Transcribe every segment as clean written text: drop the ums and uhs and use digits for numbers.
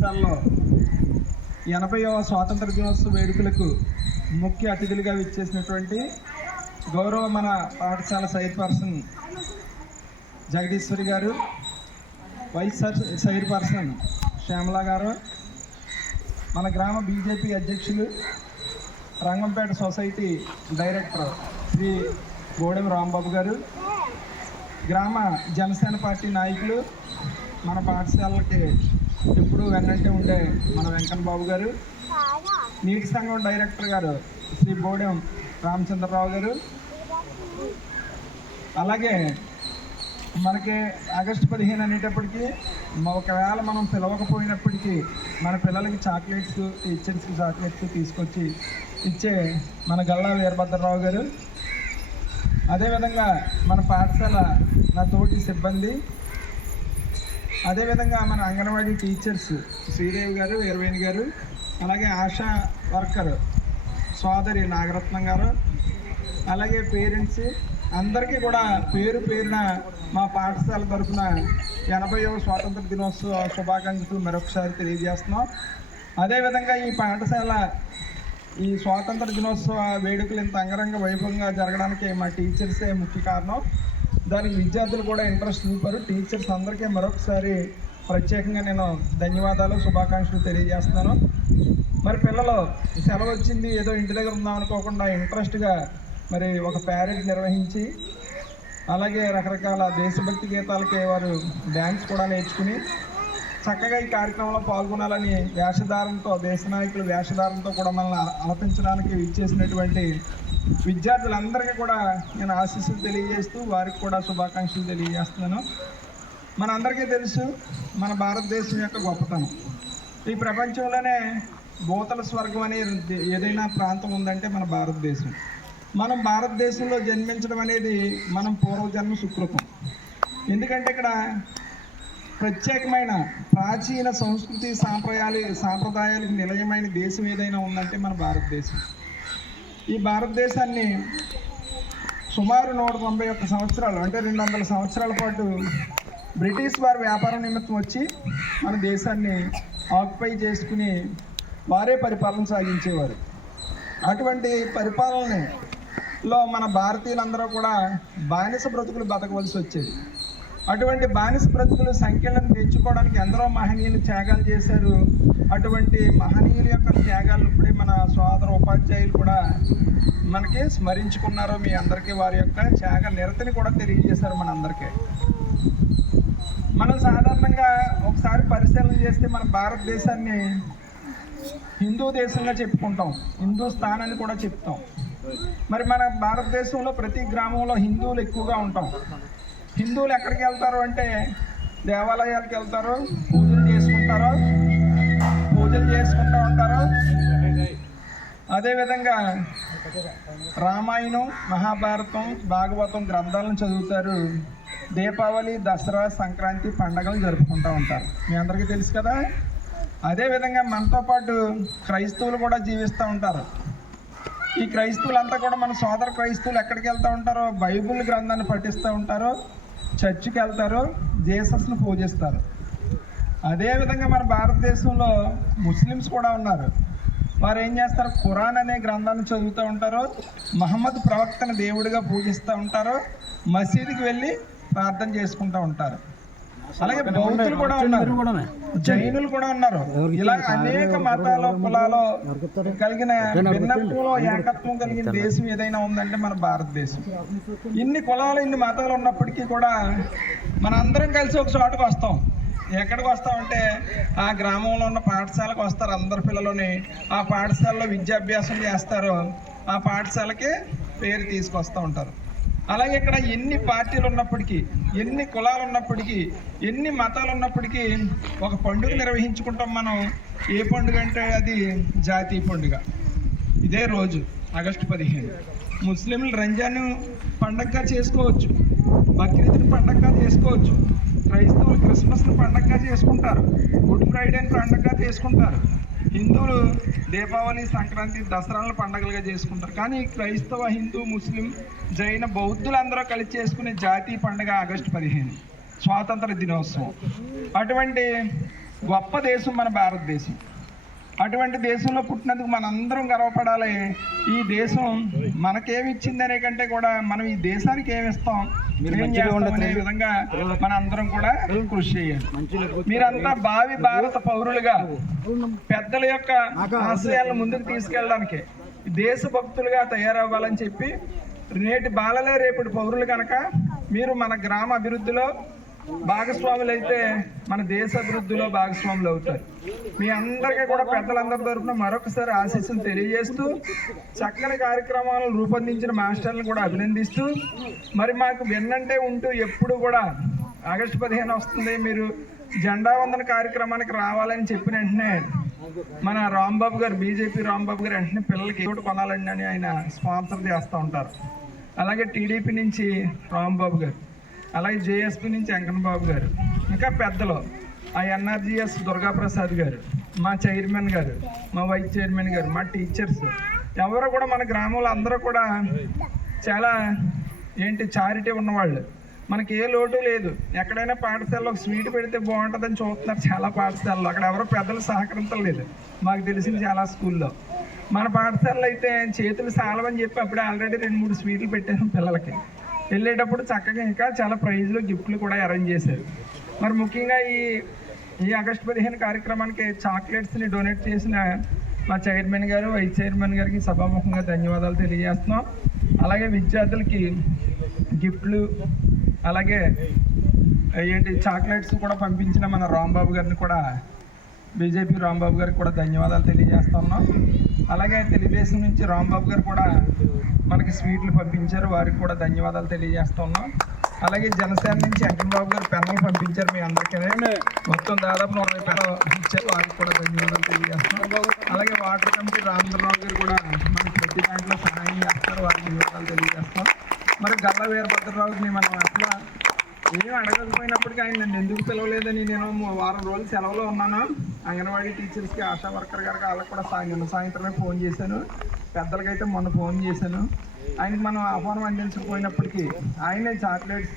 పాఠశాలలో 80వ స్వాతంత్ర దినోత్సవ వేడుకలకు ముఖ్య అతిథులుగా విచ్చేసినటువంటి గౌరవ మన పాఠశాల చైర్పర్సన్ జగదీశ్వరి గారు, వైస్ చైర్పర్సన్ శ్యామల గారు, మన గ్రామ బీజేపీ అధ్యక్షులు రంగంపేట సొసైటీ డైరెక్టర్ శ్రీ గోడెం రాంబాబు గారు, గ్రామ జనసేన పార్టీ నాయకులు, మన పాఠశాలకి ఎప్పుడు వెన్నంటే ఉండే మన వెంకన్న బాబు గారు, నీటి సంఘం డైరెక్టర్ గారు శ్రీ గోడెం రామచంద్రరావు గారు, అలాగే మనకి ఆగస్టు 15 అనేటప్పటికీ ఒకవేళ మనం పిలవకపోయినప్పటికీ మన పిల్లలకి చాక్లెట్స్, టీచర్స్కి చాక్లెట్స్ తీసుకొచ్చి ఇచ్చే మన గల్లా వీరభద్రరావు గారు, అదేవిధంగా మన పాఠశాల నా తోటి సిబ్బంది, అదేవిధంగా మన అంగన్వాడీ టీచర్స్ శ్రీదేవి గారు, వీరవేణి గారు, అలాగే ఆశా వర్కర్ సోదరి నాగరత్నం గారు, అలాగే పేరెంట్స్ అందరికీ కూడా పేరు పేరున మా పాఠశాల తరఫున 80వ స్వాతంత్ర దినోత్సవ శుభాకాంక్షలు మరొకసారి తెలియజేస్తున్నాం. అదేవిధంగా ఈ పాఠశాల ఈ స్వాతంత్ర దినోత్సవ వేడుకలు ఇంత అంగరంగ వైభవంగా జరగడానికి మా టీచర్సే ముఖ్య కారణం. దానికి విద్యార్థులు కూడా ఇంట్రెస్ట్ చూపారు. టీచర్స్ అందరికీ మరొకసారి ప్రత్యేకంగా నేను ధన్యవాదాలు, శుభాకాంక్షలు తెలియజేస్తున్నాను. మరి పిల్లలు సెలవు వచ్చింది ఏదో ఇంటి దగ్గర ఉందాం అనుకోకుండా ఇంట్రెస్ట్గా మరి ఒక ప్యారెడ్ నిర్వహించి, అలాగే రకరకాల దేశభక్తి గీతాలకి వారు డ్యాన్స్ కూడా నేర్చుకుని చక్కగా ఈ కార్యక్రమంలో పాల్గొనాలని వేషధారంతో, దేశ నాయకుల వేషధారంతో కూడా మనల్ని అలపించడానికి ఇచ్చేసినటువంటి విద్యార్థులందరికీ కూడా నేను ఆశీస్సులు తెలియజేస్తూ వారికి కూడా శుభాకాంక్షలు తెలియజేస్తున్నాను. మనందరికీ తెలుసు మన భారతదేశం యొక్క గొప్పతనం. ఈ ప్రపంచంలోనే భూతల స్వర్గం అనే ఏదైనా ప్రాంతం ఉందంటే మన భారతదేశం. మనం భారతదేశంలో జన్మించడం అనేది మనం పూర్వజన్మ సుకృతం. ఎందుకంటే ఇక్కడ ప్రత్యేకమైన ప్రాచీన సంస్కృతి సాంప్రదాయాలకు నిలయమైన దేశం ఏదైనా ఉందంటే మన భారతదేశం. ఈ భారతదేశాన్ని సుమారు 191 సంవత్సరాలు అంటే 200 సంవత్సరాల పాటు బ్రిటిష్ వారి వ్యాపారం నిమిత్తం వచ్చి మన దేశాన్ని ఆక్యుపై చేసుకుని వారే పరిపాలన సాగించేవారు. అటువంటి పరిపాలనలో మన భారతీయులందరూ కూడా బానిస బ్రతుకులు బతకవలసి వచ్చేది. అటువంటి బానిస బ్రతుకులు సంఖ్యలను తెచ్చుకోవడానికి ఎందరో మహనీయులు త్యాగాలు చేశారు. అటువంటి మహనీయుల యొక్క త్యాగాలు ఇప్పుడే మన సోదర ఉపాధ్యాయులు కూడా మనకి స్మరించుకున్నారు. మీ అందరికీ వారి యొక్క త్యాగ నిరతిని కూడా తెలియజేశారు మనందరికీ. మనం సాధారణంగా ఒకసారి పరిశీలన చేస్తే మన భారతదేశాన్ని హిందూ దేశంగా చెప్పుకుంటాం, హిందూస్థాన్ అని కూడా చెప్తాం. మరి మన భారతదేశంలో ప్రతి గ్రామంలో హిందువులు ఎక్కువగా ఉంటాం. హిందువులు ఎక్కడికి వెళ్తారు అంటే దేవాలయాలకు వెళ్తారు, పూజలు చేసుకుంటూ ఉంటారు. అదేవిధంగా రామాయణం, మహాభారతం, భాగవతం గ్రంథాలను చదువుతారు. దీపావళి, దసరా, సంక్రాంతి పండుగలు జరుపుకుంటూ ఉంటారు. మీ అందరికీ తెలుసు కదా. అదేవిధంగా మనతో పాటు క్రైస్తవులు కూడా జీవిస్తూ ఉంటారు. ఈ క్రైస్తవులంతా కూడా మన సోదర క్రైస్తవులు ఎక్కడికి వెళ్తూ ఉంటారో బైబిల్ గ్రంథాన్ని పఠిస్తూ ఉంటారు, చర్చికి వెళ్తారు, జీసస్ను పూజిస్తారు. అదేవిధంగా మన భారతదేశంలో ముస్లిమ్స్ కూడా ఉన్నారు. వారు ఏం చేస్తారు, ఖురాన్ అనే గ్రంథాన్ని చదువుతూ ఉంటారు, మహమ్మద్ ప్రవక్తను దేవుడిగా పూజిస్తూ ఉంటారు, మసీదుకి వెళ్ళి ప్రార్థన చేసుకుంటూ ఉంటారు. అలాగే బౌద్ధులు కూడా ఉన్నారు, జైనులు కూడా ఉన్నారు. ఇలా అనేక మతాలు, కులాలు కలిగిన భిన్నత్వంలో ఏకత్వం కలిగిన దేశం ఏదైనా ఉందంటే మన భారతదేశం. ఇన్ని కులాలు, ఇన్ని మతాలు ఉన్నప్పటికీ కూడా మన అందరం కలిసి ఒక చోటుకు వస్తాం. ఎక్కడికి వస్తామంటే ఆ గ్రామంలో ఉన్న పాఠశాలకు వస్తారు. అందరి పిల్లలని ఆ పాఠశాలలో విద్యాభ్యాసం చేస్తారు, ఆ పాఠశాలకి పేరు తీసుకొస్తూ ఉంటారు. అలాగే ఇక్కడ ఎన్ని పార్టీలు ఉన్నప్పటికీ, ఎన్ని కులాలు ఉన్నప్పటికీ, ఎన్ని మతాలు ఉన్నప్పటికీ ఒక పండుగ నిర్వహించుకుంటాం మనం. ఏ పండుగ అంటే అది జాతీయ పండుగ. ఇదే రోజు ఆగస్టు 15. ముస్లింలు రంజాన్ పండగగా చేసుకోవచ్చు, బక్రీద్ని పండగగా చేసుకోవచ్చు, క్రైస్తవులు క్రిస్మస్ని పండగగా చేసుకుంటారు, గుడ్ ఫ్రైడేని పండగగా చేసుకుంటారు, హిందువులు దీపావళి, సంక్రాంతి, దసరాలను పండగలుగా చేసుకుంటారు. కానీ క్రైస్తవ, హిందూ, ముస్లిం, జైన, బౌద్ధులందరూ కలిసి చేసుకునే జాతీయ పండుగ ఆగస్టు 15 స్వాతంత్ర దినోత్సవం. అటువంటి గొప్ప దేశం మన భారతదేశం. అటువంటి దేశంలో పుట్టినందుకు మనందరం గర్వపడాలి. ఈ దేశం మనకేమి ఇచ్చిందనే కంటే కూడా మనం ఈ దేశానికి ఏమి ఇస్తాం, ఏం చేస్తాం అనే విధంగా మన అందరం కూడా కృషి చేయాలి. మీరంతా భావి భారత పౌరులుగా పెద్దల యొక్క ఆశయాలను ముందుకు తీసుకెళ్ళడానికి దేశభక్తులుగా తయారవ్వాలని చెప్పి, నేటి బాలలే రేపటి పౌరులు కనుక మీరు మన గ్రామ అభివృద్ధిలో భాగస్వాములు అయితే మన దేశ అభివృద్ధిలో భాగస్వాములు అవుతారు. మీ అందరికీ కూడా పెద్దలందరి తరఫున మరొకసారి ఆశీస్సులు తెలియజేస్తూ, చక్కని కార్యక్రమాలను రూపొందించిన మాస్టర్లను కూడా అభినందిస్తూ, మరి మాకు వెన్నంటే ఉంటూ ఎప్పుడు కూడా ఆగస్టు 15 వస్తుంది, మీరు జెండా వందన కార్యక్రమానికి రావాలని చెప్పిన వెంటనే మన రాంబాబు గారు, బీజేపీ రాంబాబు గారు వెంటనే పిల్లలకి ఏమిటి కొనాలండి అని ఆయన స్పాన్సర్ చేస్తూ ఉంటారు. అలాగే టీడీపీ నుంచి రాంబాబు గారు, అలాగే జేఎస్పీ నుంచి వెంకన్నబాబు గారు, ఇంకా పెద్దలు ఆ ఎన్ఆర్జీఎస్ దుర్గాప్రసాద్ గారు, మా చైర్మన్ గారు, మా వైస్ చైర్మన్ గారు, మా టీచర్స్ ఎవరు కూడా మన గ్రామంలో అందరూ కూడా చాలా చారిటీ ఉన్నవాళ్ళు. మనకి ఏ లోటు లేదు. ఎక్కడైనా పాఠశాలలో ఒక స్వీట్ పెడితే బాగుంటుందని చూస్తున్నారు చాలా పాఠశాలలో. అక్కడ ఎవరో పెద్దలు సహకరించలేదు మాకు తెలిసిన చాలా స్కూల్లో. మన పాఠశాలలో అయితే చేతులు సాలవని చెప్పి అప్పుడే ఆల్రెడీ 2-3 స్వీట్లు పెట్టాను పిల్లలకి. వెళ్ళేటప్పుడు చక్కగా ఇంకా చాలా ప్రైజ్లు, గిఫ్ట్లు కూడా అరేంజ్ చేశారు. మరి ముఖ్యంగా ఈ ఆగస్టు 15 కార్యక్రమానికి చాక్లెట్స్ని డొనేట్ చేసిన మా చైర్మన్ గారు, వైస్ చైర్మన్ గారికి సభాముఖంగా ధన్యవాదాలు తెలియజేస్తున్నాం. అలాగే విద్యార్థులకి గిఫ్ట్లు, అలాగే చాక్లెట్స్ కూడా పంపించిన మన రాంబాబు గారిని కూడా, బీజేపీ రాంబాబు గారికి కూడా ధన్యవాదాలు తెలియజేస్తున్నాం. అలాగే తెలుగుదేశం నుంచి రాంబాబు గారు కూడా మనకి స్వీట్లు పంపించారు, వారికి కూడా ధన్యవాదాలు తెలియజేస్తున్నాం. అలాగే జనసేన నుంచి వెంకన్నబాబు గారు పెన్నులు పంపించారు మీ అందరికీ, మొత్తం దాదాపు 40 పెన్నులు ఇచ్చారు, వారికి కూడా ధన్యవాదాలు తెలియజేస్తున్నాం. అలాగే వాటర్ కమిటీ రామచంద్రరావు గారు కూడా మనకి ప్రతి దాంట్లో సహాయం చేస్తారు, వారికి ధన్యవాదాలు తెలియజేస్తాం. మరి గల్లా వీరభద్రరావుని మనం అసలు ఏం అడగకపోయినప్పటికీ ఆయన నన్ను ఎందుకు పిలవలేదని నేను వారం రోజులు సెలవులో ఉన్నాను. అంగన్వాడీ టీచర్స్కి, ఆశా వర్కర్ గారికి వాళ్ళకి కూడా సాయంత్రమే ఫోన్ చేశాను, పెద్దలకైతే మొన్న ఫోన్ చేశాను. ఆయనకి మనం ఆహ్వానం అందించకపోయినప్పటికీ ఆయనే చాక్లెట్స్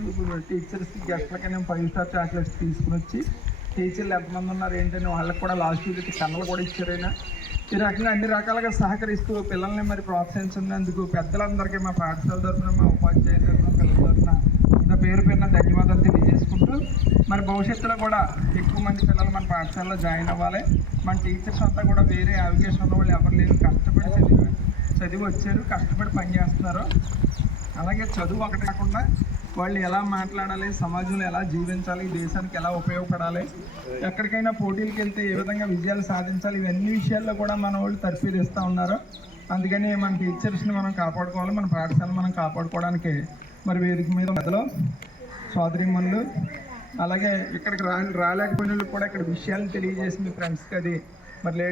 టీచర్స్కి, గెస్ట్లకి నేను 5 స్టార్ చాక్లెట్స్ తీసుకుని వచ్చి, టీచర్లు ఎంతమంది ఉన్నారు ఏంటని వాళ్ళకి కూడా లాస్ట్ వీక్కి కన్నలు కూడా ఇచ్చారు. ఆయన ఈ రకంగా అన్ని రకాలుగా సహకరిస్తూ పిల్లల్ని మరి ప్రోత్సహించినందుకు పెద్దలందరికీ మా పాఠశాల తరఫున, మా ఉపాధ్యాయుల తరఫున, పిల్లల తరఫున ఇంకా పేరు పేరున ధన్యవాదాలు తెలియజేసుకుంటూ, మరి భవిష్యత్తులో కూడా ఎక్కువ మంది పిల్లలు మన పాఠశాలలో జాయిన్ అవ్వాలి. మన టీచర్స్ అంతా కూడా వేరే అవకాశం ఉన్న వాళ్ళు ఎవరు లేరు, కష్టపడి చదివి వచ్చారు, కష్టపడి పనిచేస్తున్నారు. అలాగే చదువు ఒకటి కాకుండా వాళ్ళు ఎలా మాట్లాడాలి, సమాజంలో ఎలా జీవించాలి, దేశానికి ఎలా ఉపయోగపడాలి, ఎక్కడికైనా పోటీలకు వెళ్తే ఏ విధంగా విజయాలు సాధించాలి, ఇవన్నీ విషయాల్లో కూడా మన వాళ్ళు తర్ఫీదిస్తూ ఉన్నారు. అందుకని మన టీచర్స్ని మనం కాపాడుకోవాలి, మన పాఠశాలను మనం కాపాడుకోవడానికి మరి వేదిక మీద పెద్దలు, సోదరీమణులు, అలాగే ఇక్కడికి రాలేకపోయిన వాళ్ళు కూడా ఇక్కడ విషయాలను తెలియజేసి మీ ఫ్రెండ్స్కి అది మరి